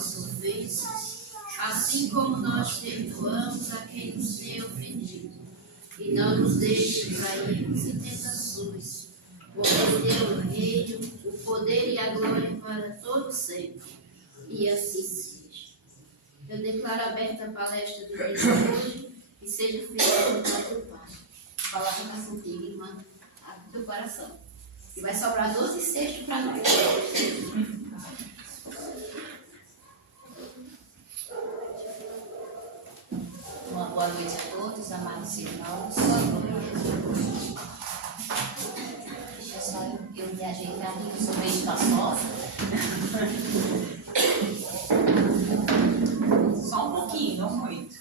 nossos ofensas, assim como nós perdoamos a quem nos tem ofendido. E não nos deixes cairmos em tentações, porque teu o reino, o poder e a glória para todos sempre. E assim seja. Eu declaro aberta a palestra do dia de hoje e seja feita a vontade do Pai. Fala contigo, irmã, abre teu coração. E vai sobrar 12 cestos para nós. Uma boa noite a todos, amados irmãos. Deixa só eu me ajeitar aqui, que eu sou meio espaçosa. Só um pouquinho, não muito.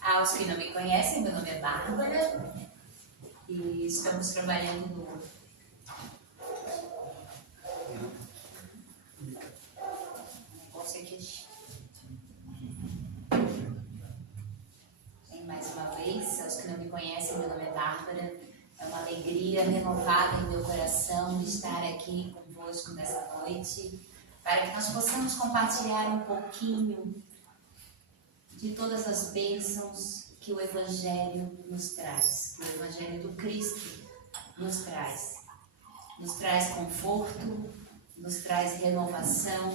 Aos que não me conhecem, meu nome é Bárbara e estamos trabalhando no mais uma vez, aos que não me conhecem, meu nome é Bárbara. É uma alegria renovada em meu coração de estar aqui convosco nessa noite, para que nós possamos compartilhar um pouquinho de todas as bênçãos que o Evangelho nos traz, que o Evangelho do Cristo nos traz. Nos traz conforto, nos traz renovação,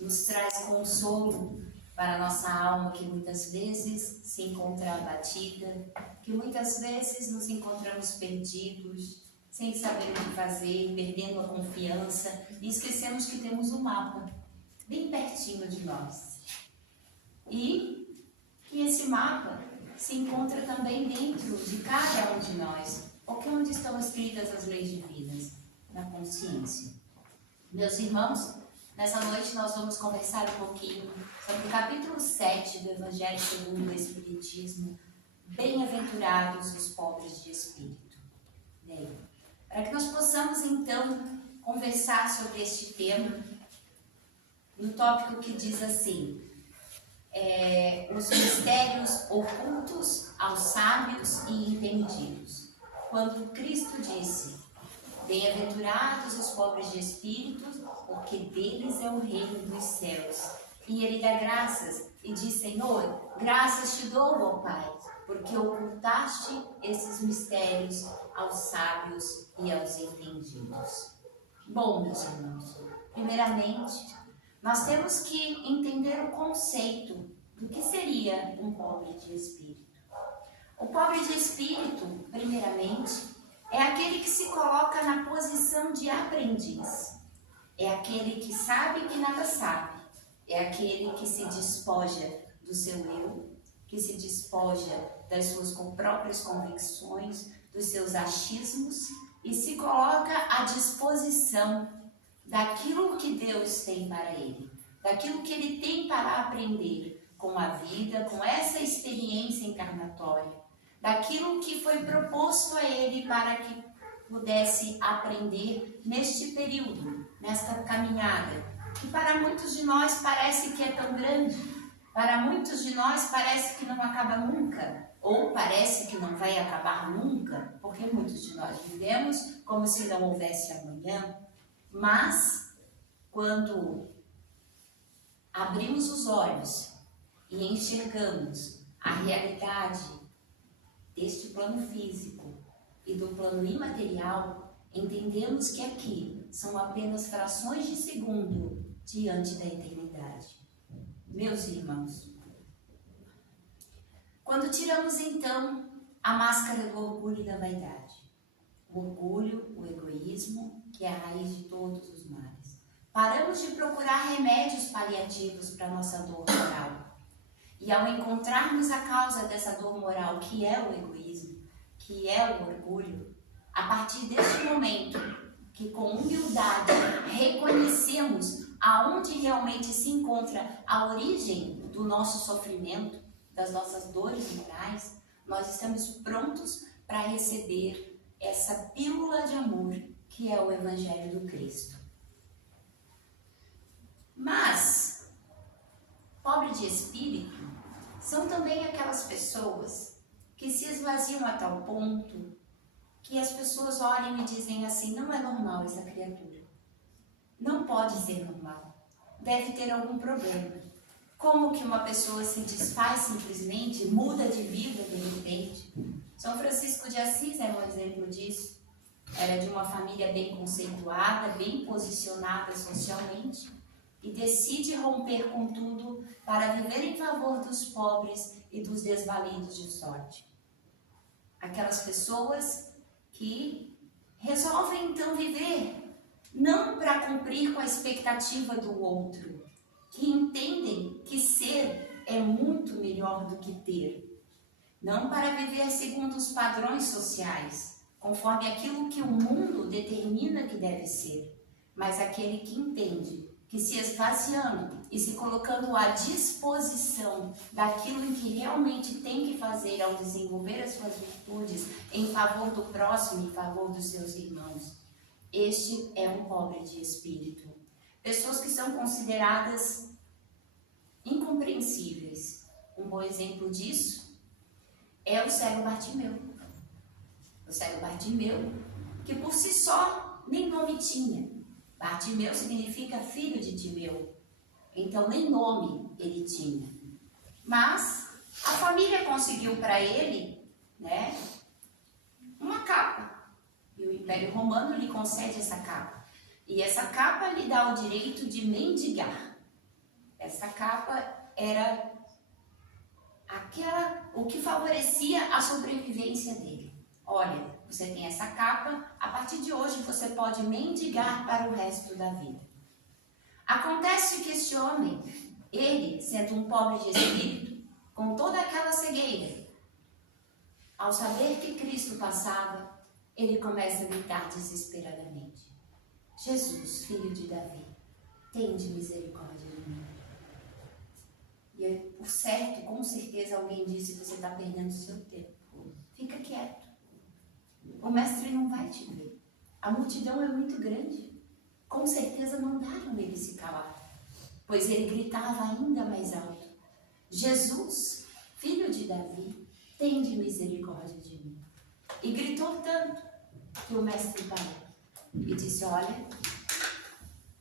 nos traz consolo para a nossa alma, que muitas vezes se encontra abatida, que muitas vezes nos encontramos perdidos, sem saber o que fazer, perdendo a confiança e esquecemos que temos um mapa bem pertinho de nós. E que esse mapa se encontra também dentro de cada um de nós, porque onde estão escritas as leis divinas? Na consciência. Meus irmãos, nessa noite nós vamos conversar um pouquinho sobre o capítulo 7 do Evangelho segundo o Espiritismo, Bem-aventurados os pobres de espírito. Bem, para que nós possamos então conversar sobre este tema, no tópico que diz assim, os mistérios ocultos aos sábios e entendidos. Quando Cristo disse, bem-aventurados os pobres de espírito, porque deles é o reino dos céus. E ele dá graças e diz, Senhor, graças te dou, ó Pai, porque ocultaste esses mistérios aos sábios e aos entendidos. Bom, meus irmãos, primeiramente, nós temos que entender o conceito do que seria um pobre de espírito. O pobre de espírito, primeiramente, é aquele que se coloca na posição de aprendiz. É aquele que sabe que nada sabe. É aquele que se despoja do seu eu, que se despoja das suas próprias convicções, dos seus achismos e se coloca à disposição daquilo que Deus tem para ele, daquilo que ele tem para aprender com a vida, com essa experiência encarnatória, daquilo que foi proposto a ele para que pudesse aprender neste período, nesta caminhada, que para muitos de nós parece que é tão grande, para muitos de nós parece que não acaba nunca, ou parece que não vai acabar nunca, porque muitos de nós vivemos como se não houvesse amanhã, mas quando abrimos os olhos e enxergamos a realidade deste plano físico e do plano imaterial, entendemos que aqui são apenas frações de segundo diante da eternidade. Meus irmãos, quando tiramos então a máscara do orgulho e da vaidade, o orgulho, o egoísmo, que é a raiz de todos os males, paramos de procurar remédios paliativos para a nossa dor moral. E ao encontrarmos a causa dessa dor moral, que é o egoísmo, que é o orgulho, a partir deste momento, que com humildade reconhecemos aonde realmente se encontra a origem do nosso sofrimento, das nossas dores morais, nós estamos prontos para receber essa pílula de amor que é o Evangelho do Cristo. Mas, pobre de espírito, são também aquelas pessoas que se esvaziam a tal ponto que as pessoas olham e dizem assim, não é normal essa criatura. Não pode ser normal. deve ter algum problema. Como que uma pessoa se desfaz simplesmente, muda de vida de repente? São Francisco de Assis é um exemplo disso. Era de uma família bem conceituada, bem posicionada socialmente, e decide romper com tudo para viver em favor dos pobres e dos desvalidos de sorte. Aquelas pessoas que resolvem então viver não para cumprir com a expectativa do outro, que entendem que ser é muito melhor do que ter, não para viver segundo os padrões sociais, conforme aquilo que o mundo determina que deve ser, mas aquele que entende que se esvaziando e se colocando à disposição daquilo em que realmente tem que fazer ao desenvolver as suas virtudes em favor do próximo, em favor dos seus irmãos. Este é um pobre de espírito. Pessoas que são consideradas incompreensíveis. Um bom exemplo disso é o cego Bartimeu. O cego Bartimeu, que por si só nem nome tinha. Bartimeu significa filho de Timeu. Então nem nome ele tinha. Mas a família conseguiu para ele, uma capa. E o Império Romano lhe concede essa capa. E essa capa lhe dá o direito de mendigar. Essa capa era o que favorecia a sobrevivência dele. Olha, você tem essa capa, a partir de hoje você pode mendigar para o resto da vida. Acontece que esse homem, ele, sendo um pobre de espírito, com toda aquela cegueira, ao saber que Cristo passava, ele começa a gritar desesperadamente: Jesus, filho de Davi, tende misericórdia de mim. E por certo, com certeza alguém disse: você está perdendo o seu tempo, fica quieto. O mestre não vai te ver. A multidão é muito grande. Com certeza mandaram ele se calar, pois ele gritava ainda mais alto: Jesus, filho de Davi, tende misericórdia de mim. E gritou tanto que o mestre parou e disse: olha,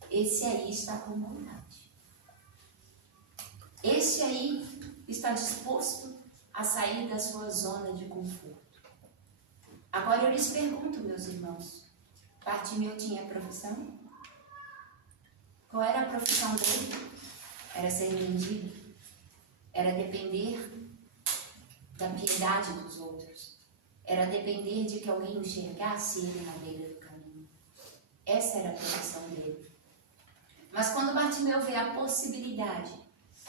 esse aí está com vontade. Esse aí está disposto a sair da sua zona de conforto. Agora eu lhes pergunto, meus irmãos, Bartimeu tinha profissão? Qual era a profissão dele? Era ser mendigo? Era depender da piedade dos outros? Era depender de que alguém enxergasse ele na beira do caminho? Essa era a profissão dele. Mas quando Bartimeu vê a possibilidade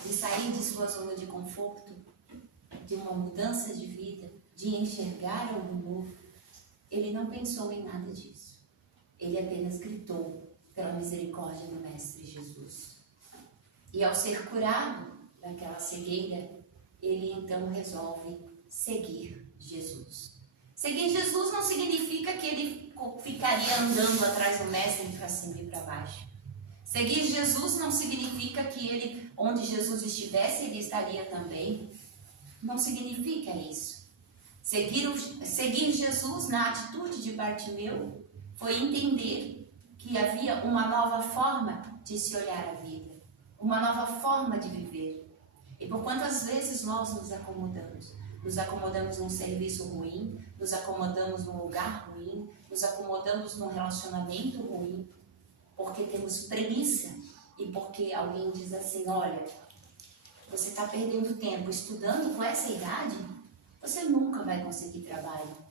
de sair de sua zona de conforto, de uma mudança de vida, de enxergar algo novo, ele não pensou em nada disso. Ele apenas gritou pela misericórdia do Mestre Jesus. E ao ser curado daquela cegueira, ele então resolve seguir Jesus. Seguir Jesus não significa que ele ficaria andando atrás do Mestre para cima e para baixo. Seguir Jesus não significa que ele, onde Jesus estivesse, ele estaria também. Não significa isso. Seguir Jesus na atitude de Bartimeu foi entender que havia uma nova forma de se olhar a vida, uma nova forma de viver. E por quantas vezes nós nos acomodamos num serviço ruim, nos acomodamos num lugar ruim, nos acomodamos num relacionamento ruim, porque temos preguiça e porque alguém diz assim: olha, você está perdendo tempo estudando com essa idade, você nunca vai conseguir trabalho.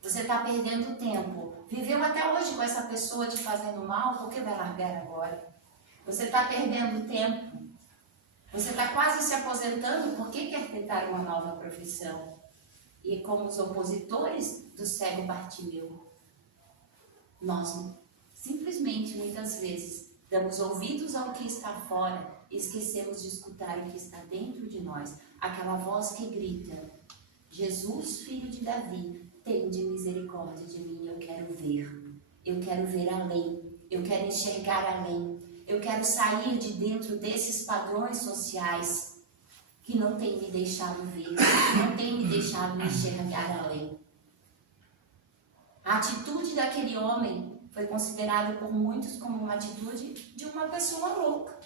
Você está perdendo tempo, viveu até hoje com essa pessoa te fazendo mal, por que vai largar agora? Você está perdendo tempo, você está quase se aposentando, por que quer tentar uma nova profissão? E como os opositores do cego Bartimeu, nós simplesmente, muitas vezes, damos ouvidos ao que está fora e esquecemos de escutar o que está dentro de nós. Aquela voz que grita: Jesus, filho de Davi, tende misericórdia de mim, eu quero ver além, eu quero enxergar além, eu quero sair de dentro desses padrões sociais que não têm me deixado ver, não têm me deixado me enxergar além. A atitude daquele homem foi considerada por muitos como uma atitude de uma pessoa louca.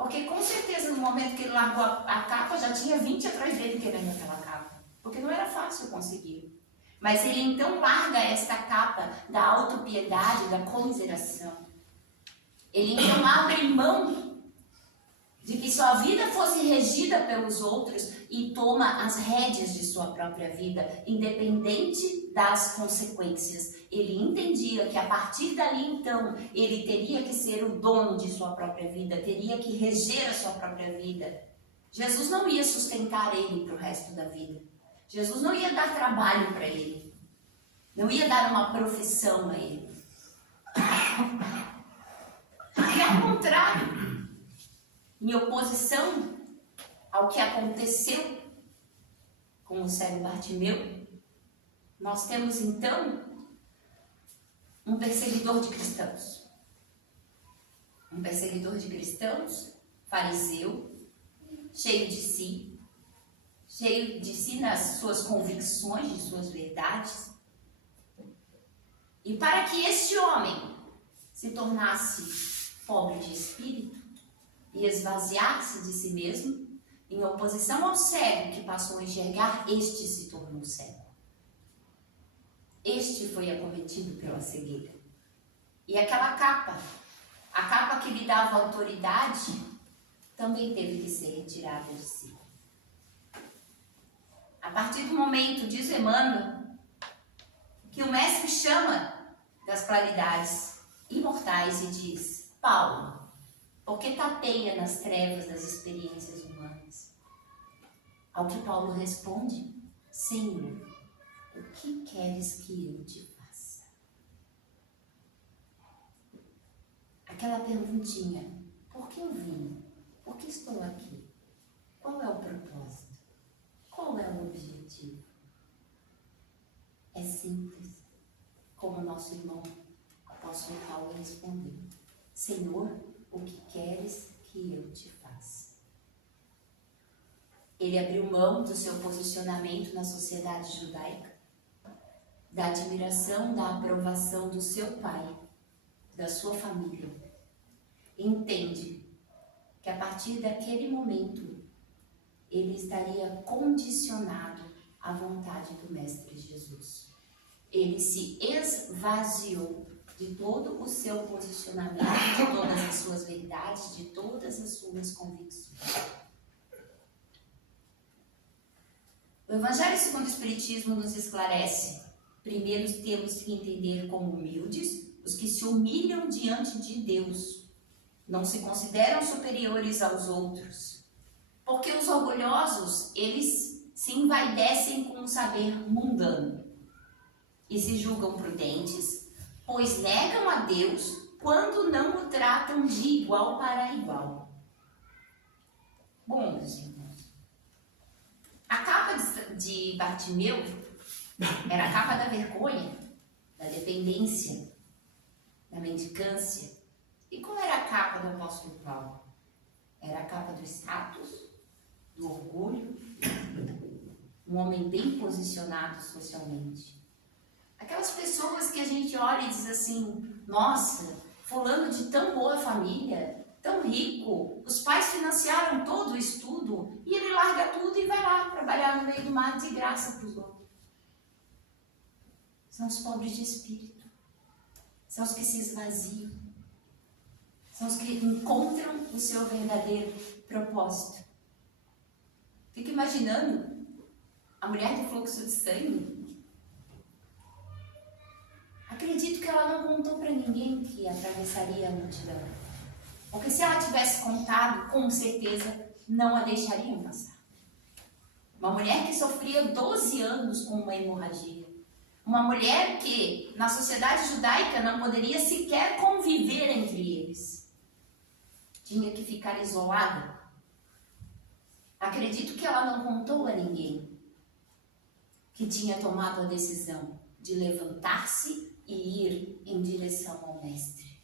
Porque com certeza no momento que ele largou a capa, já tinha 20 atrás dele querendo aquela capa. Porque não era fácil conseguir. Mas ele então larga esta capa da autopiedade, da comiseração. Ele então abre mão de que sua vida fosse regida pelos outros e toma as rédeas de sua própria vida, independente das consequências. Ele entendia que a partir dali, então, ele teria que ser o dono de sua própria vida, teria que reger a sua própria vida. Jesus não ia sustentar ele para o resto da vida. Jesus não ia dar trabalho para ele. Não ia dar uma profissão a ele. E ao contrário, em oposição ao que aconteceu com o cego Bartimeu, nós temos então um perseguidor de cristãos. Um perseguidor de cristãos, fariseu, cheio de si nas suas convicções, de suas verdades. E para que este homem se tornasse pobre de espírito e esvaziasse de si mesmo, em oposição ao cego que passou a enxergar, este se tornou cego. Este foi acometido pela cegueira. E aquela capa, a capa que lhe dava autoridade, também teve que ser retirada de si. A partir do momento, diz Emmanuel, que o mestre chama das claridades imortais e diz: Paulo, por que tateia nas trevas das experiências humanas? Ao que Paulo responde: Senhor, o que queres que eu te faça? Aquela perguntinha: por que eu vim? Por que estou aqui? Qual é o propósito? Qual é o objetivo? É simples, como nosso irmão apóstolo Paulo respondeu: Senhor, o que queres que eu te faça? Ele abriu mão do seu posicionamento na sociedade judaica, da admiração, da aprovação do seu pai, da sua família. Entende que a partir daquele momento ele estaria condicionado à vontade do Mestre Jesus. Ele se esvaziou de todo o seu posicionamento, de todas as suas verdades, de todas as suas convicções. O Evangelho segundo o Espiritismo nos esclarece: primeiro temos que entender como humildes os que se humilham diante de Deus, não se consideram superiores aos outros, porque os orgulhosos, eles se envaidecem com um saber mundano e se julgam prudentes, pois negam a Deus quando não o tratam de igual para igual. Bom, meus irmãos, a capa de Bartimeu era a capa da vergonha, da dependência, da mendicância. E qual era a capa do apóstolo Paulo? Era a capa do status, do orgulho, um homem bem posicionado socialmente. Aquelas pessoas que a gente olha e diz assim: nossa, fulano de tão boa família, tão rico, os pais financiaram todo o estudo e ele larga tudo e vai lá trabalhar no meio do mato de graça para os outros. São os pobres de espírito, são os que se esvaziam, são os que encontram o seu verdadeiro propósito. Fico imaginando a mulher do fluxo de sangue. Acredito que ela não contou para ninguém que atravessaria a multidão. Porque se ela tivesse contado, com certeza não a deixariam passar. Uma mulher que sofria 12 anos com uma hemorragia. Uma mulher que na sociedade judaica não poderia sequer conviver entre eles. Tinha que ficar isolada. Acredito que ela não contou a ninguém que tinha tomado a decisão de levantar-se e ir em direção ao Mestre.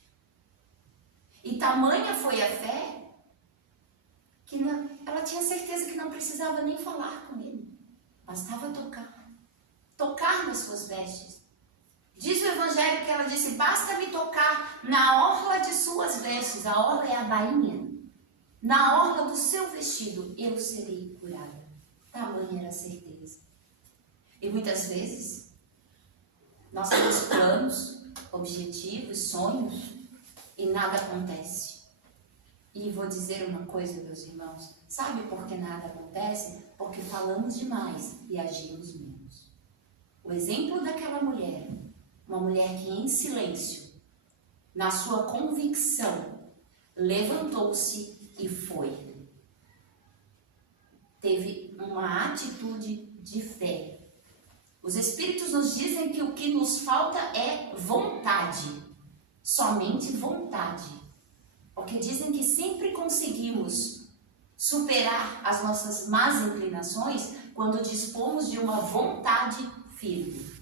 E tamanha foi a fé que ela tinha certeza que não precisava nem falar com ele. Bastava tocar nas suas vestes. Diz o Evangelho que ela disse: basta me tocar na orla de suas vestes. A orla é a bainha. na orla do seu vestido, eu serei curada. Tamanha era a certeza. E muitas vezes, nós temos planos, objetivos, sonhos, e nada acontece. E vou dizer uma coisa, meus irmãos, sabe por que nada acontece? Porque falamos demais e agimos menos. O exemplo daquela mulher, uma mulher que em silêncio, na sua convicção, levantou-se e foi. Teve uma atitude de fé. Os Espíritos nos dizem que o que nos falta é vontade, somente vontade. Porque dizem que sempre conseguimos superar as nossas más inclinações quando dispomos de uma vontade firme.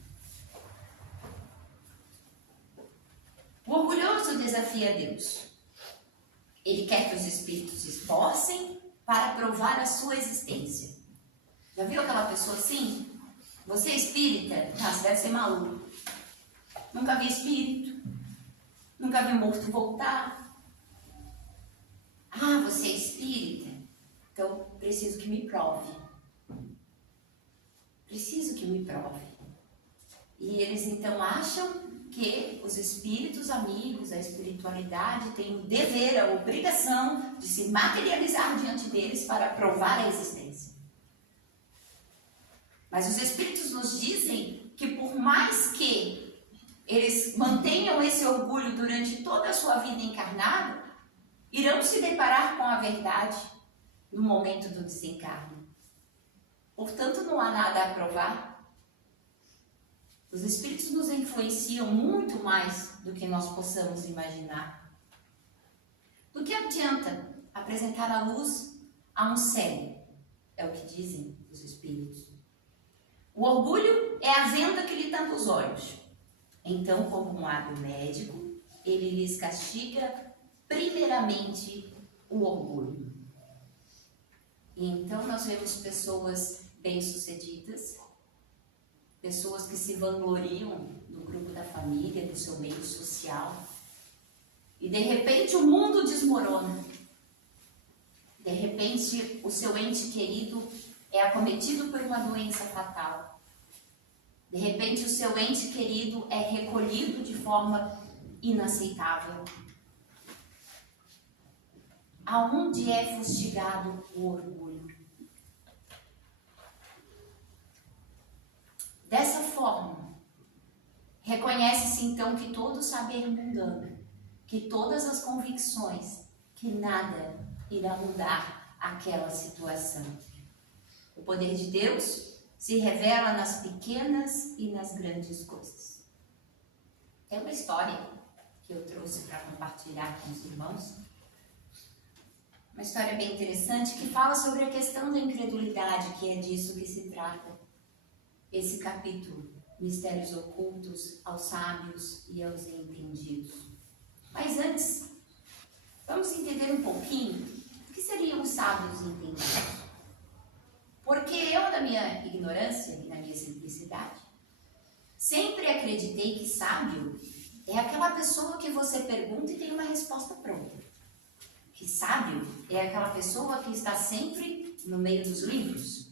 O orgulhoso desafia Deus. Ele quer que os espíritos se esforcem para provar a sua existência. Já viu aquela pessoa assim? Você é espírita? Ah, você deve ser maluco. Nunca vi espírito. Nunca vi morto voltar. Ah, você é espírita? Então, preciso que me prove. Preciso que me prove. E eles então acham que os espíritos amigos, a espiritualidade, têm o dever, a obrigação de se materializar diante deles para provar a existência. Mas os espíritos nos dizem que por mais que eles mantenham esse orgulho durante toda a sua vida encarnada, irão se deparar com a verdade no momento do desencarne. Portanto, não há nada a provar. Os Espíritos nos influenciam muito mais do que nós possamos imaginar. Do que adianta apresentar a luz a um cego? É o que dizem os Espíritos. O orgulho é a venda que lhe tampa os olhos. Então, como um hábil médico, ele lhes castiga primeiramente o orgulho. E então nós vemos pessoas bem-sucedidas, pessoas que se vangloriam do grupo da família, do seu meio social, e de repente o mundo desmorona. De repente o seu ente querido é acometido por uma doença fatal. De repente o seu ente querido é recolhido de forma inaceitável. Aonde é fustigado o orgulho? Dessa forma, reconhece-se então que todo saber mundano, que todas as convicções, que nada irá mudar aquela situação. O poder de Deus se revela nas pequenas e nas grandes coisas. Tem uma história que eu trouxe para compartilhar com os irmãos. Uma história bem interessante que fala sobre a questão da incredulidade, que é disso que se trata. Esse capítulo, Mistérios Ocultos aos Sábios e aos Entendidos. Mas antes, vamos entender um pouquinho o que seriam os sábios e entendidos. Porque eu, na minha ignorância e na minha simplicidade, sempre acreditei que sábio é aquela pessoa que você pergunta e tem uma resposta pronta. Que sábio é aquela pessoa que está sempre no meio dos livros.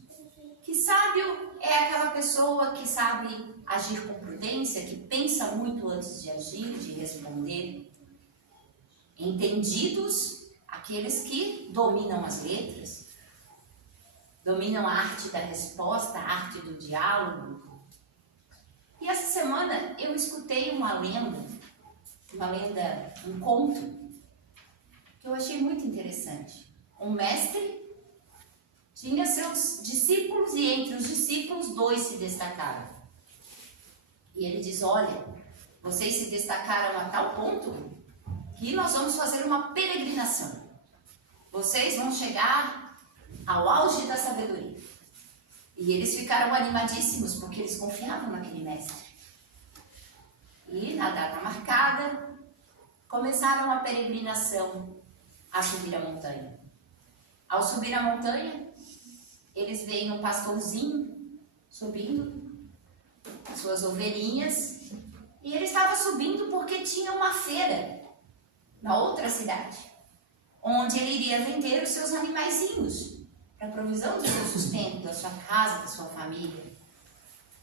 Que sábio é aquela pessoa que sabe agir com prudência, que pensa muito antes de agir, de responder. Entendidos, aqueles que dominam as letras, dominam a arte da resposta, a arte do diálogo. E essa semana eu escutei uma lenda, um conto, que eu achei muito interessante. Um mestre tinha seus discípulos e entre os discípulos 2 se destacaram. E ele diz, olha, vocês se destacaram a tal ponto que nós vamos fazer uma peregrinação. Vocês vão chegar ao auge da sabedoria. E eles ficaram animadíssimos porque eles confiavam naquele mestre. E na data marcada, começaram a peregrinação a subir a montanha. Ao subir a montanha, eles veem um pastorzinho subindo, as suas ovelhinhas, e ele estava subindo porque tinha uma feira na outra cidade. onde ele iria vender os seus animaizinhos para a provisão do seu sustento, da sua casa, da sua família.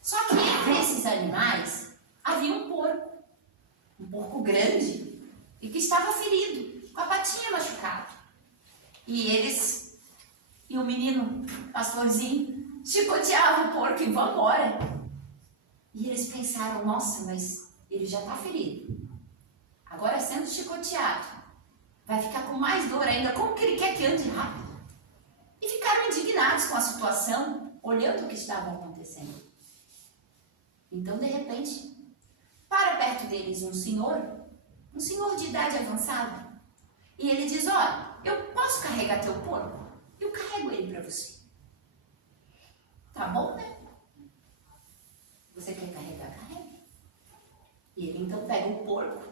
Só que entre esses animais havia um porco grande e que estava ferido, com a patinha machucada. E o menino, pastorzinho, chicoteava o porco e vão embora. E eles pensaram, nossa, mas ele já está ferido. Agora sendo chicoteado, vai ficar com mais dor ainda, como que ele quer que ande rápido? E ficaram indignados com a situação, olhando o que estava acontecendo. Então, de repente, para perto deles um senhor de idade avançada, e ele diz, olha, eu posso carregar teu porco? Eu carrego ele para você. Tá bom, né? Você quer carregar? Carrega. E ele então pega o porco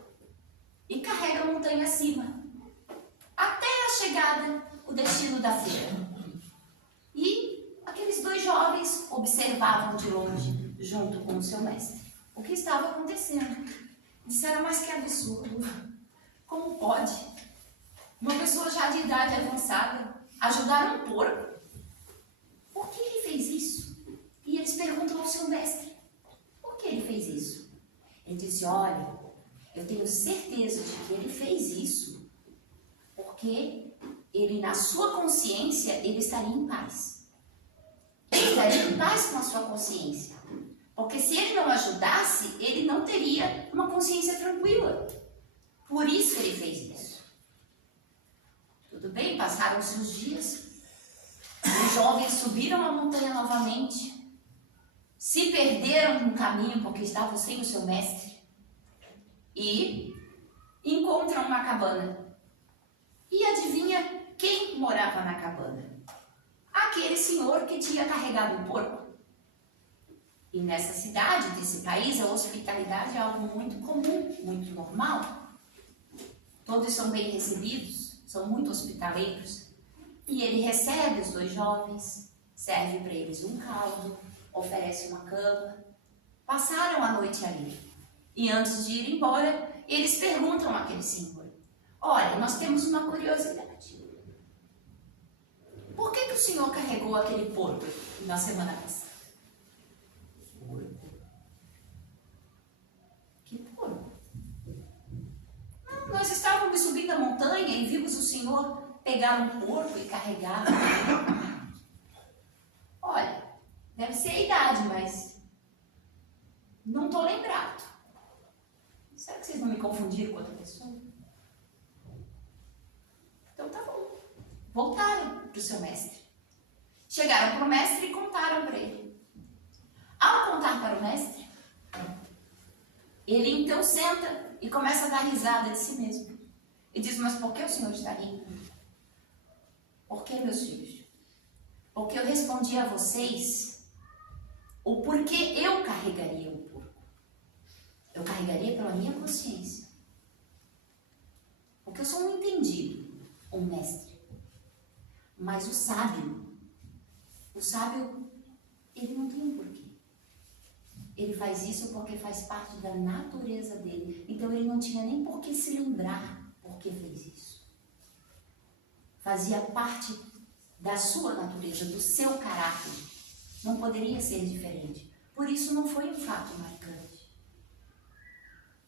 e carrega a montanha acima, até a chegada, o destino da feira. E aqueles dois jovens observavam de longe, junto com o seu mestre, o que estava acontecendo. Disseram, mas que absurdo, como pode uma pessoa já de idade avançada ajudar um porco? Por que ele fez isso? E eles perguntam ao seu mestre, por que ele fez isso? Ele disse, olha, eu tenho certeza de que ele fez isso porque ele, na sua consciência, ele estaria em paz. Ele estaria em paz com a sua consciência. Porque se ele não ajudasse, ele não teria uma consciência tranquila. Por isso ele fez isso. Tudo bem, passaram-se os dias. Os jovens subiram a montanha novamente. Se perderam no caminho porque estavam sem o seu mestre. E encontram uma cabana. E adivinha quem morava na cabana? Aquele senhor que tinha carregado o porco. E nessa cidade, desse país, a hospitalidade é algo muito comum, muito normal. Todos são bem recebidos, são muito hospitaleiros. E ele recebe os dois jovens, serve para eles um caldo, oferece uma cama. Passaram a noite ali. E antes de ir embora, eles perguntam àquele senhor, olha, nós temos uma curiosidade. Por que o senhor carregou aquele porco na semana passada? Que porco? Não, nós estávamos subindo a montanha e vimos o senhor pegar um porco e carregar. Olha, deve ser a idade, mas não estou lembrado. Será que vocês não me confundiram com outra pessoa? Então tá bom. Voltaram para o seu mestre. Chegaram para o mestre e contaram para ele. Ao contar para o mestre, ele então senta e começa a dar risada de si mesmo. E diz, mas por que o senhor está rindo? Por que, meus filhos? Porque eu respondi a vocês o porquê eu carregaria o porco. Eu carregaria pela minha consciência. Porque eu sou um entendido, um mestre. Mas o sábio, ele não tem um porquê. Ele faz isso porque faz parte da natureza dele. Então ele não tinha nem por que se lembrar por que fez isso. Fazia parte da sua natureza, do seu caráter. Não poderia ser diferente. Por isso não foi um fato marcante.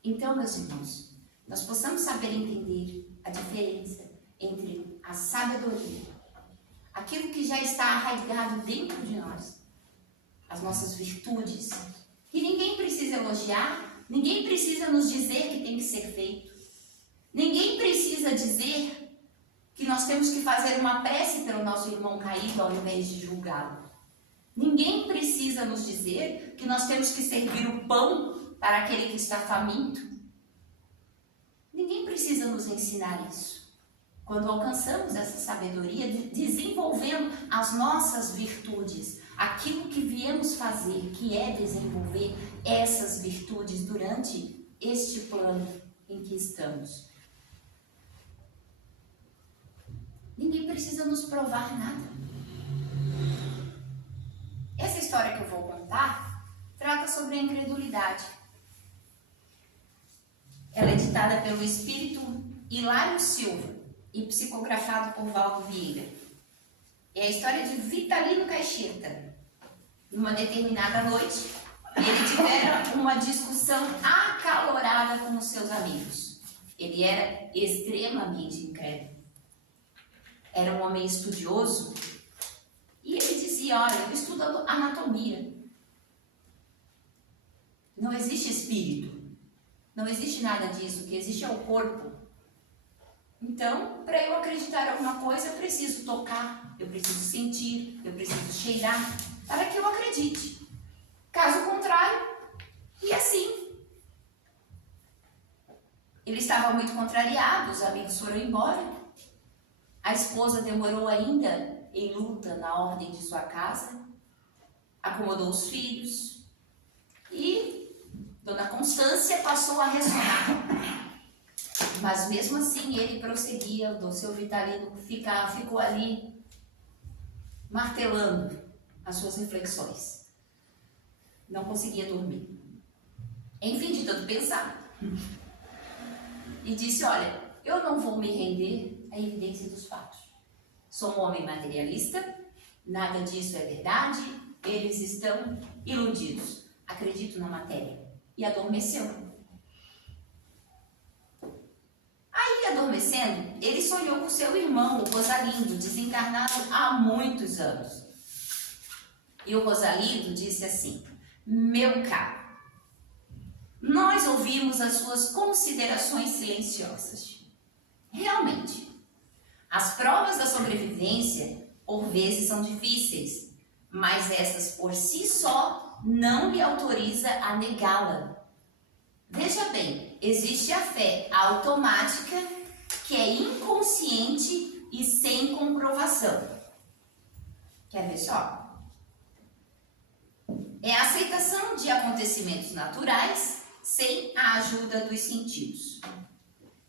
Então, meus irmãos, nós possamos saber entender a diferença entre a sabedoria, aquilo que já está arraigado dentro de nós, as nossas virtudes, que ninguém precisa elogiar, ninguém precisa nos dizer que tem que ser feito, ninguém precisa dizer que nós temos que fazer uma prece pelo nosso irmão caído ao invés de julgá-lo. Ninguém precisa nos dizer que nós temos que servir o pão para aquele que está faminto. Ninguém precisa nos ensinar isso. Quando alcançamos essa sabedoria, desenvolvendo as nossas virtudes, aquilo que viemos fazer, que é desenvolver essas virtudes durante este plano em que estamos. Ninguém precisa nos provar nada. Essa história que eu vou contar trata sobre a incredulidade. Ela é ditada pelo espírito Hilário Silva. e psicografado por Valdo Vieira. É a história de Vitalino Caixeta. Numa determinada noite, ele tivera uma discussão acalorada com os seus amigos. Ele era extremamente incrédulo. Era um homem estudioso e ele dizia: olha, eu estudo anatomia. Não existe espírito. Não existe nada disso. O que existe é o corpo. Então, para eu acreditar em alguma coisa, eu preciso tocar, eu preciso sentir, eu preciso cheirar, para que eu acredite. Caso contrário, e assim. Ele estava muito contrariado, os amigos foram embora. A esposa demorou ainda em luta na ordem de sua casa, acomodou os filhos e Dona Constância passou a ressonar. Mas mesmo assim ele prosseguia, o seu Vitalino ficou ali martelando as suas reflexões. Não conseguia dormir. Enfim, de tanto pensar. E disse: olha, eu não vou me render à evidência dos fatos. Sou um homem materialista, nada disso é verdade, eles estão iludidos. Acredito na matéria. E adormeceu. Aí, adormecendo, ele sonhou com seu irmão, o Rosalindo, desencarnado há muitos anos. E o Rosalindo disse assim: meu caro, nós ouvimos as suas considerações silenciosas. Realmente, as provas da sobrevivência, por vezes, são difíceis, mas essas por si só não lhe autoriza a negá-la. Veja bem, existe a fé automática, que é inconsciente e sem comprovação. Quer ver só? É a aceitação de acontecimentos naturais sem a ajuda dos sentidos.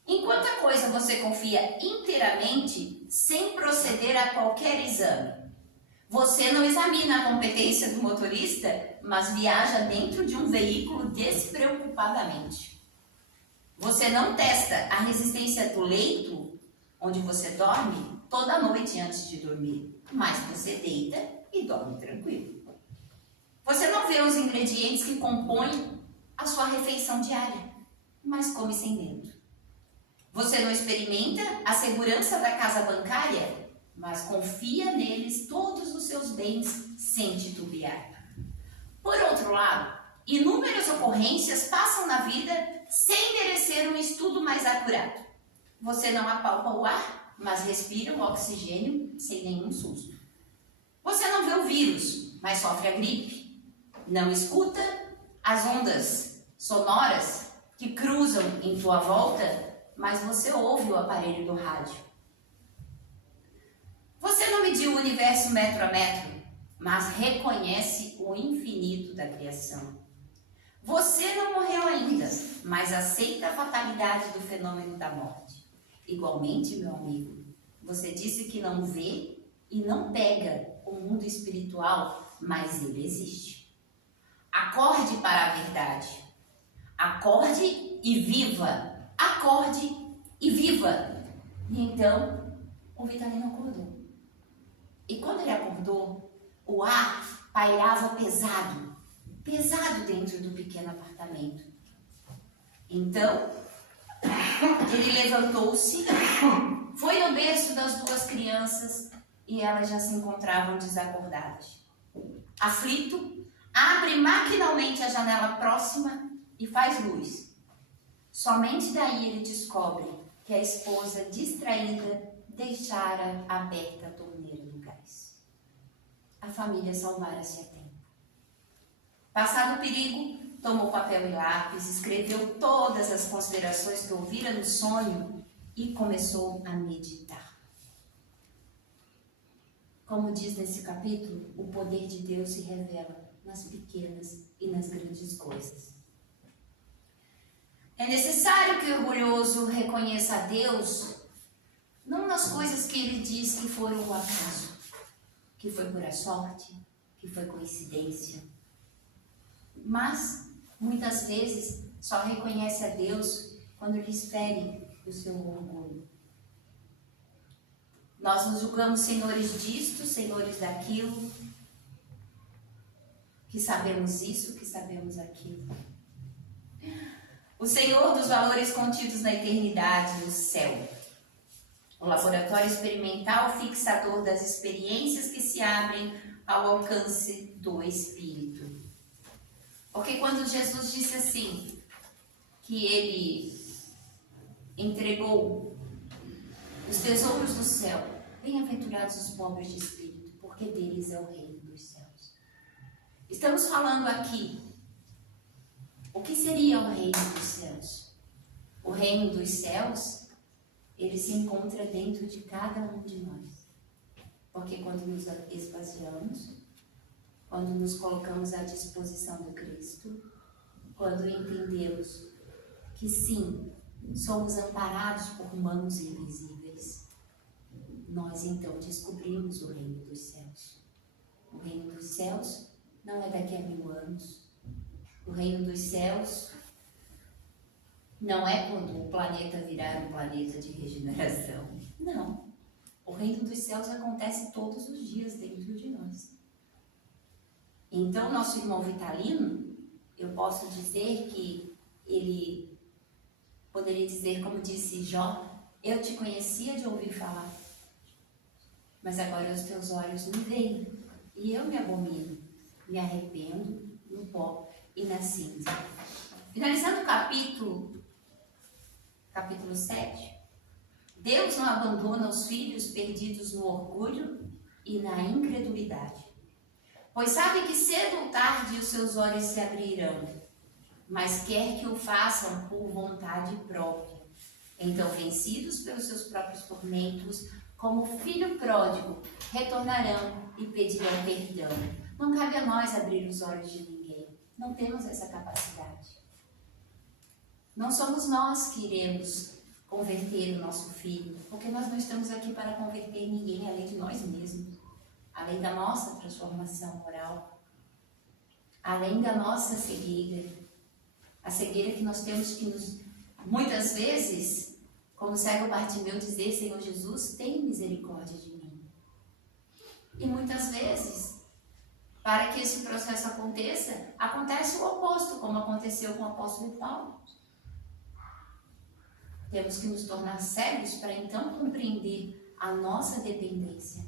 Enquanto a coisa você confia inteiramente, sem proceder a qualquer exame. Você não examina a competência do motorista, mas viaja dentro de um veículo despreocupadamente. Você não testa a resistência do leito onde você dorme toda noite antes de dormir, mas você deita e dorme tranquilo. Você não vê os ingredientes que compõem a sua refeição diária, mas come sem medo. Você não experimenta a segurança da casa bancária, mas confia neles todos os seus bens sem titubear. Por outro lado, inúmeras ocorrências passam na vida sem merecer um estudo mais acurado. Você não apalpa o ar, mas respira o oxigênio sem nenhum susto. Você não vê o vírus, mas sofre a gripe. Não escuta as ondas sonoras que cruzam em tua volta, mas você ouve o aparelho do rádio. Você não mediu o universo metro a metro, mas reconhece o infinito da criação. Você não morreu ainda, mas aceita a fatalidade do fenômeno da morte. Igualmente, meu amigo, você disse que não vê e não pega o mundo espiritual, mas ele existe. Acorde para a verdade. Acorde e viva. Acorde e viva. E então, o Vitalino acordou. E quando ele acordou, o ar pairava pesado dentro do pequeno apartamento. Então, ele levantou-se, foi ao berço das duas crianças e elas já se encontravam desacordadas. Aflito, abre maquinalmente a janela próxima e faz luz. Somente daí ele descobre que a esposa, distraída, deixara aberta a torneira do gás. A família salvara-se a tempo. Passado o perigo, tomou papel e lápis, escreveu todas as considerações que ouvira no sonho e começou a meditar. Como diz nesse capítulo, o poder de Deus se revela nas pequenas e nas grandes coisas. É necessário que o orgulhoso reconheça a Deus, não nas coisas que ele diz que foram o acaso, que foi pura sorte, que foi coincidência. Mas, muitas vezes, só reconhece a Deus quando lhe fere o seu orgulho. Nós nos julgamos senhores disto, senhores daquilo, que sabemos isso, que sabemos aquilo. O Senhor dos valores contidos na eternidade, o céu. O laboratório experimental fixador das experiências que se abrem ao alcance do Espírito. Porque quando Jesus disse assim, que ele entregou os tesouros do céu, bem-aventurados os pobres de espírito, porque deles é o reino dos céus. Estamos falando aqui, o que seria o reino dos céus? O reino dos céus, ele se encontra dentro de cada um de nós. Porque quando nos esvaziamos, quando nos colocamos à disposição do Cristo, quando entendemos que sim, somos amparados por mãos invisíveis, nós então descobrimos o reino dos céus. O reino dos céus não é daqui a 1000 anos. O reino dos céus não é quando o planeta virar um planeta de regeneração. Não. O reino dos céus acontece todos os dias dentro de nós. Então, nosso irmão Vitalino, eu posso dizer que ele poderia dizer, como disse Jó, eu te conhecia de ouvir falar, mas agora os teus olhos me veem, e eu me abomino, me arrependo no pó e na cinza. Finalizando o capítulo 7, Deus não abandona os filhos perdidos no orgulho e na incredulidade, pois sabe que cedo ou tarde os seus olhos se abrirão, mas quer que o façam por vontade própria. Então, vencidos pelos seus próprios tormentos, como filho pródigo, retornarão e pedirão perdão. Não cabe a nós abrir os olhos de ninguém. Não temos essa capacidade. Não somos nós que iremos converter o nosso filho, porque nós não estamos aqui para converter ninguém além de nós mesmos, além da nossa transformação moral, além da nossa cegueira, a cegueira que nós temos que muitas vezes, como o cego Bartimeu, dizer, Senhor Jesus, tem misericórdia de mim. E muitas vezes, para que esse processo aconteça, acontece o oposto, como aconteceu com o apóstolo Paulo. Temos que nos tornar cegos para então compreender a nossa dependência.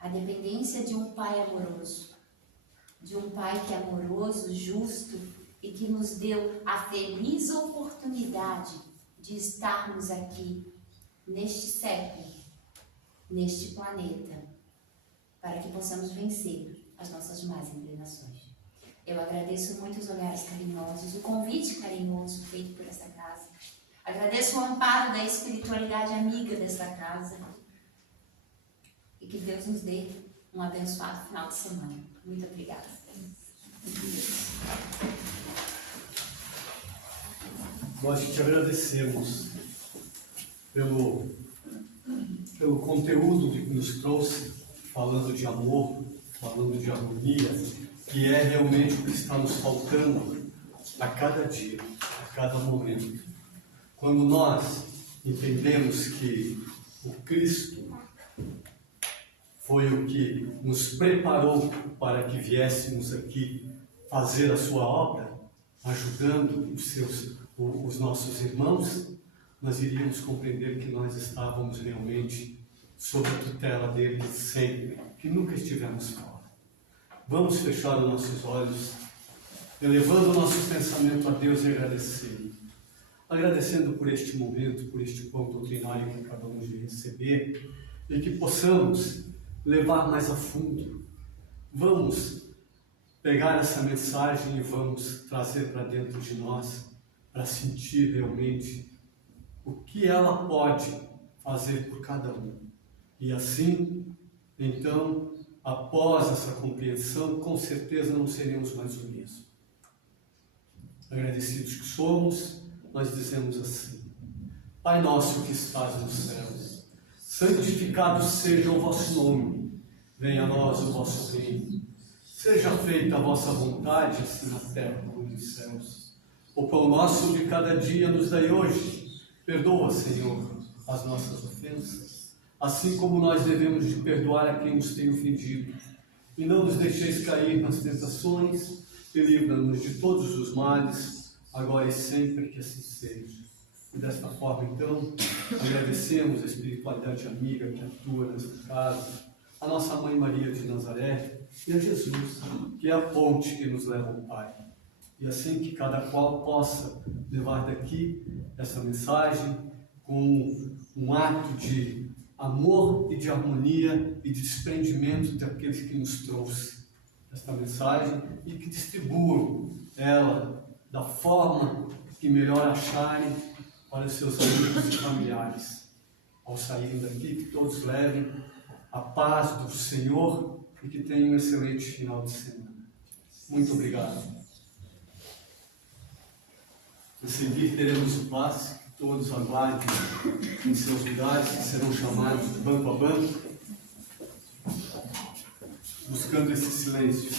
A dependência de um Pai amoroso. De um Pai que é amoroso, justo e que nos deu a feliz oportunidade de estarmos aqui neste século, neste planeta, para que possamos vencer as nossas más inclinações. Eu agradeço muito os olhares carinhosos, o convite carinhoso feito por esta casa. Agradeço o amparo da espiritualidade amiga desta casa. E que Deus nos dê um abençoado final de semana. Muito obrigada. Nós te agradecemos pelo conteúdo que nos trouxe, falando de amor, falando de harmonia, que é realmente o que está nos faltando a cada dia, a cada momento. Quando nós entendemos que o Cristo foi o que nos preparou para que viéssemos aqui fazer a sua obra, ajudando os nossos irmãos, nós iríamos compreender que nós estávamos realmente sob a tutela dele sempre, que nunca estivemos fora. Vamos fechar os nossos olhos, elevando o nosso pensamento a Deus e agradecendo por este momento, por este pão doutrinário que acabamos de receber, e que possamos levar mais a fundo. Vamos pegar essa mensagem e vamos trazer para dentro de nós, para sentir realmente o que ela pode fazer por cada um. E assim, então, após essa compreensão, com certeza não seremos mais o mesmo. Agradecidos que somos, nós dizemos assim: Pai nosso que estás nos céus, santificado seja o vosso nome, venha a nós o vosso reino, seja feita a vossa vontade, assim na terra como nos céus. O pão nosso de cada dia nos dai hoje, perdoa, Senhor, as nossas ofensas, assim como nós devemos de perdoar a quem nos tem ofendido. E não nos deixeis cair nas tentações, e livra-nos de todos os males, agora e sempre, que assim seja. E desta forma, então, agradecemos a espiritualidade amiga que atua nesta casa, a nossa Mãe Maria de Nazaré e a Jesus, que é a ponte que nos leva ao Pai. E assim que cada qual possa levar daqui essa mensagem como um ato de amor e de harmonia e de desprendimento daqueles que nos trouxe esta mensagem e que distribuam ela da forma que melhor acharem para os seus amigos e familiares. Ao saírem daqui, que todos levem a paz do Senhor e que tenham um excelente final de semana. Muito obrigado. A seguir teremos o passe, que todos aguardem em seus lugares, que serão chamados banco a banco, buscando esse silêncio.